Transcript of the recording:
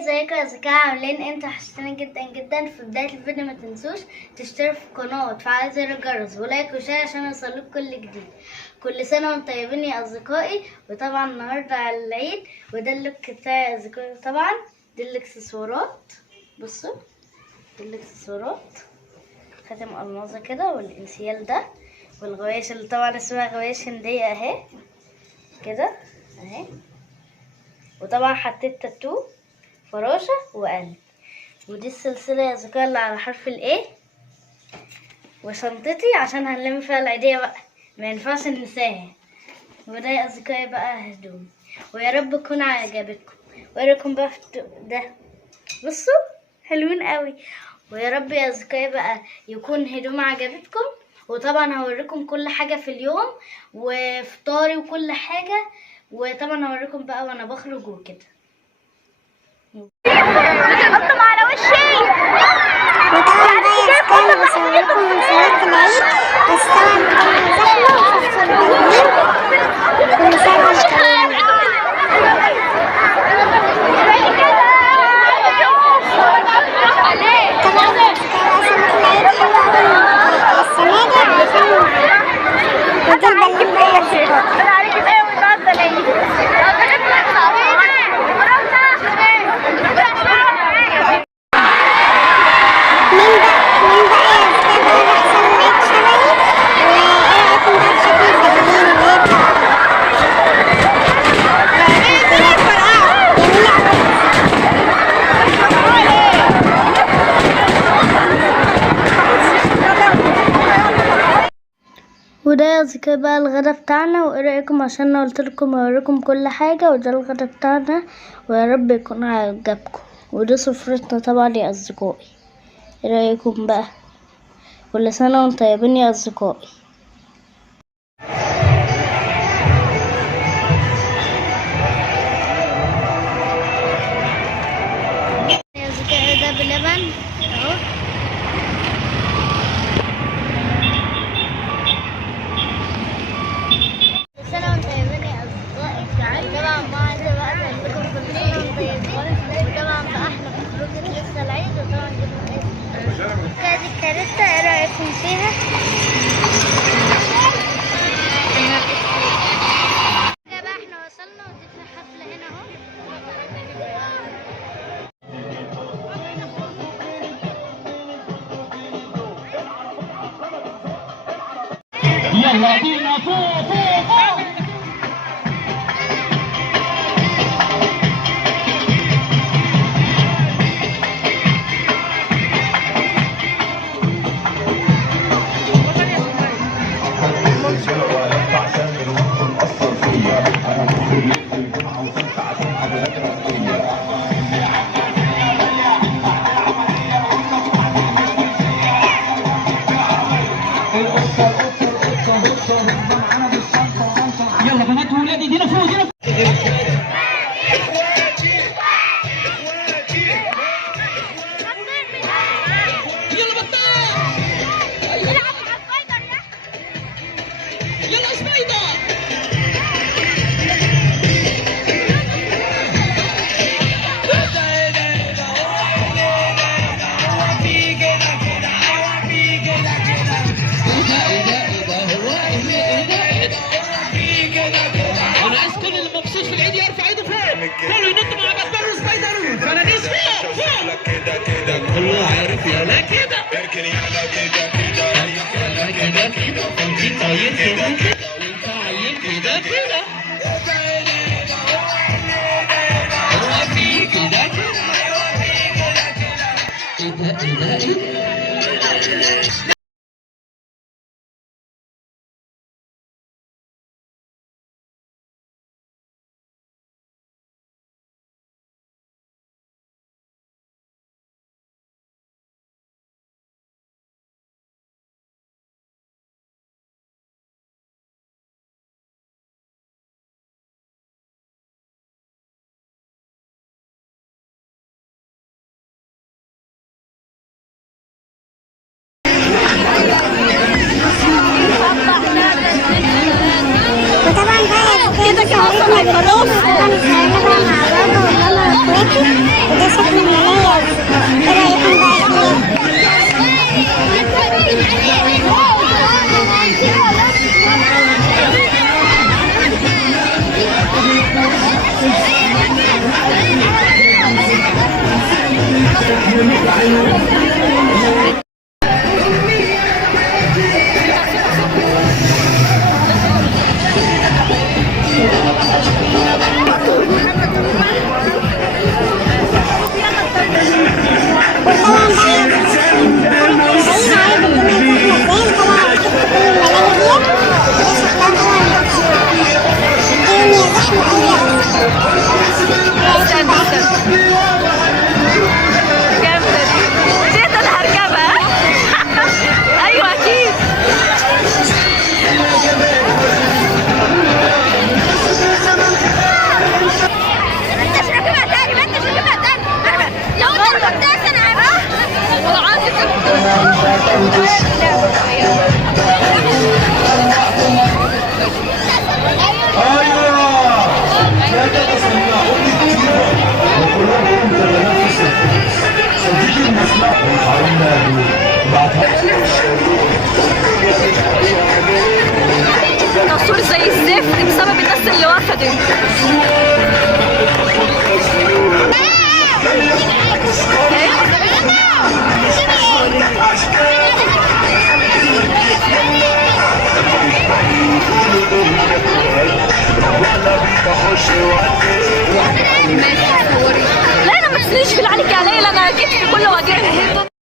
ازيكم يا اصدقاء، عاملين انتوا؟ وحشتوني جدا جدا. في بداية الفيديو ما تنسوش تشتركوا في القناة وتفعلوا زر الجرس ولايك وشير عشان يوصلكوا كل جديد. كل سنة وانتم طيبين يا اصدقائي. وطبعا النهاردة على العيد، وده اللوك بتاعي يا اصدقائي. طبعا دي الاكسسوارات، بصوا دي الاكسسوارات، خاتم الماظة كده، والانسيال ده، والغوايش اللي طبعا اسمها غوايش هندية اهي كده اهي. وطبعا حطيت تاتو، فراشة وقلب. ودي السلسلة يا أصدقائي اللي على حرف الايه، وشنطتي عشان هنلم فيها العيدية بقى، ما ينفعش ننساها. وده يا أصدقائي بقى هدوم. ويا رب تكون عجبتكم. وايه رايكم بقى في ده؟ بصوا حلوين قوي. ويا رب يا أصدقائي بقى يكون هدوم عجبتكم. وطبعا هوريكم كل حاجة في اليوم وفطاري وكل حاجة. وطبعا هوريكم بقى وانا بخرج وكده. حطهم على وشي. وطبعا بقى يا أصدقائي بصوركم من صلاة العيد، بس طبعا الدنيا زحمة وفي البلدين. كل سنة وانتم طيبين. طبعا يا أصدقائي صلاة العيد حلوة أوي السنة دي عشان ودي البلدين بقى يا أصدقائي. مين بقى يا أصدقائي بقى راح صلى العيد شبهي؟ وإيه رأيكم بقى في شكل البلدين العيد بقى؟ وده يا أصدقائي بقى الغدا بتاعنا. وايه رايكم؟ عشان انا قلتلكم هوريكم كل حاجه. وده الغدا بتاعنا ويا رب يكون عجبكم. ودي سفرتنا طبعا يا اصدقائي. ايه رايكم بقى؟ كل سنه وانتم طيبين يا اصدقائي. يا اصدقائي ده بلبن اهو. كل سنة وانتم طيبين يا أصدقائي. طبعا ما عايزة بقى أقول لكم كل سنة وانتم طيبين. وطبعا بقى احنا في خروجة لسه العيد. وطبعا جبنا ايه دي الكارتة، ايه رأيكم فيها؟ كده بقى احنا وصلنا، ودي في حفلة هنا اهو. يلا بينا فوق فوق فوق. يلا بنات وولادي دينا فوق دينا فوق. يلا بطال. العب مع السبايدر يا يلا سبايدر. انا عايز كل اللي مبسوط في العيد يرفع ايده فوق، كله ينط مع بعض بره سبايدر فنانيس فوق فوق. كله عارف يلا كده، يلا كده كده، وانت طاير كده كده، وانت عايل كده كده، هو في كده كده، ايه ده ايه ده ايه ده. شكل مميز. ايه رايكم بقى وطبعا بقى متخيلين عادي الدنيا زحمة ازاي. طبعا شفت كل الملاهي ديت ده شكلها طبعا الدنيا زحمة اوي. جامدة دي، نسيت انا هركبها. ايوه اكيد. ما انتش راكبها تاني، ما انتش راكبها تاني. لو انت ركبتها انا هروح. والله عايزة تصوير زي الزفت بسبب الناس اللي واقفة دي. لا انا ما تسنيش في العليك يا ليلى، انا كتفي كله واجعني.